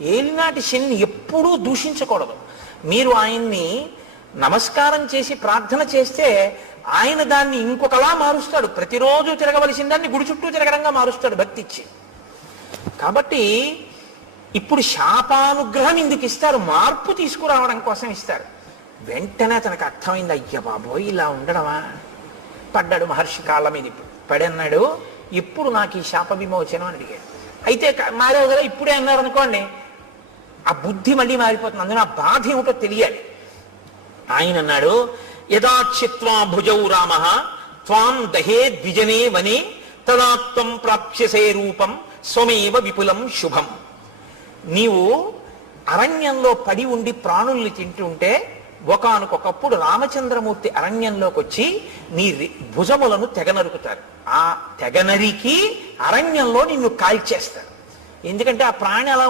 ఏలినాటి శని ఎప్పుడూ దూషించకూడదు. మీరు ఆయన్ని నమస్కారం చేసి ప్రార్థన చేస్తే ఆయన దాన్ని ఇంకొకలా మారుస్తాడు. ప్రతిరోజు తిరగవలసిన దాన్ని గుడి చుట్టూ తిరగడంగా మారుస్తాడు భక్తి ఇచ్చి. కాబట్టి ఇప్పుడు శాపానుగ్రహం ఎందుకు ఇస్తారు? మార్పు తీసుకురావడం కోసం ఇస్తారు. వెంటనే తనకు అర్థమైంది, అయ్య బాబోయ్ ఇలా ఉండడమా. పడ్డాడు మహర్షి కాళ్ళ మీద. ఇప్పుడు పడన్నాడు, ఇప్పుడు నాకు ఈ శాప విమోచనం అని అడిగాడు. అయితే మారావు కదా, ఇప్పుడే అన్నారు అనుకోండి, ఆ బుద్ధి మళ్ళీ మారిపోతుంది. అందులో ఆ బాధ ఏమిటో తెలియాలి. ఆయన అన్నాడు, యదాచ్యత్వా భుజౌ రామ త్వాం దహే ద్విజనే వనే తదాత్వం ప్రాప్స్యసే రూపం స్వమేవ విపులం శుభం. నీవు అరణ్యంలో పడి ఉండి ప్రాణుల్ని తింటుంటే ఒకానొకప్పుడు రామచంద్రమూర్తి అరణ్యంలోకి వచ్చి నీ భుజములను తెగనరుకుతారు. ఆ తెగనరికి అరణ్యంలో నిన్ను కాల్చేస్తారు. ఎందుకంటే ఆ ప్రాణి అలా